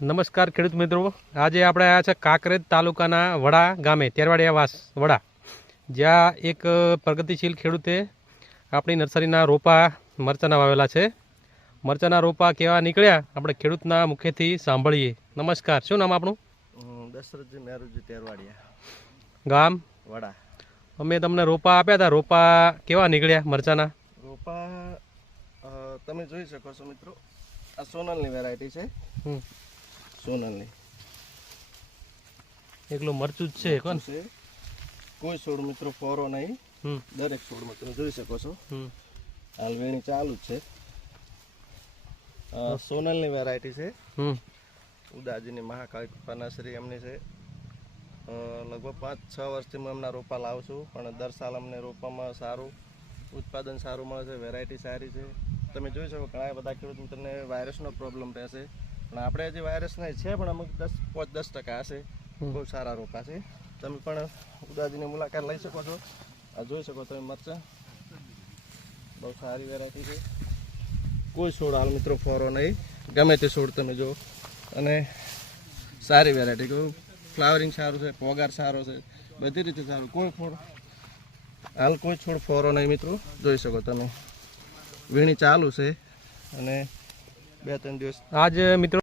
નમસ્કાર ખેડૂત મિત્રો, આજે આપણે આવ્યા છે કાંકરેજ તાલુકાના વડા ગામે તેરવાડિયા વાસ વડા, જ્યાં એક પ્રગતિશીલ ખેડૂતે આપણી નર્સરીના રોપા મરચાના વાવેલા છે. મરચાના રોપા કેવા નીકળ્યા આપણે ખેડૂતના મુખેથી સાંભળીએ. નમસ્કાર, શું નામ આપણું? દશરથજી મેરુજી તેરવાડિયા, ગામ વડા. અમે તમને રોપા આપ્યા હતા, રોપા કેવા નીકળ્યા મરચાના? રોપા તમે જોઈ શકો છો મિત્રો, આ સોનલની વેરાયટી છે. સોનલની એકલું મરચું જ છે કોણ છે, કોઈ છોડ મિત્રો ફોરો નહીં. દરેક છોડમાં તમે જોઈ શકો છો હાલ વેણી ચાલુ જ છે. સોનલની વેરાયટી છે. ઉદાજીની મહાકાળી કૃપા નર્સરી એમની છે. લગભગ 5-6 વર્ષથી હું એમના રોપા લાવું છું, પણ દર સાલ અમને રોપામાં સારું ઉત્પાદન સારું મળે છે. વેરાયટી સારી છે. તમે જોઈ શકો ઘણા બધા ખેડૂત મિત્રોને વાયરસનો પ્રોબ્લેમ રહેશે, પણ આપણે હજી વાયરસ નહીં છે, પણ અમુક 5-10% હશે. બહુ સારા રોપા છે. તમે પણ ઉદાજીની મુલાકાત લઈ શકો છો. આ જોઈ શકો તમે મરચાં, બહુ સારી વેરાયટી છે. કોઈ છોડ હાલ મિત્રો ફોરો નહીં, ગમે તે છોડ તમે જો, અને સારી વેરાયટી. કહું ફ્લાવરિંગ સારું છે, પોગાર સારો છે, બધી રીતે સારું. કોઈ છોડ હાલ કોઈ છોડ ફોરો નહીં મિત્રો, જોઈ શકો તમે. વીણી ચાલુ છે અને 2-3 દિવસ. આજ મિત્રો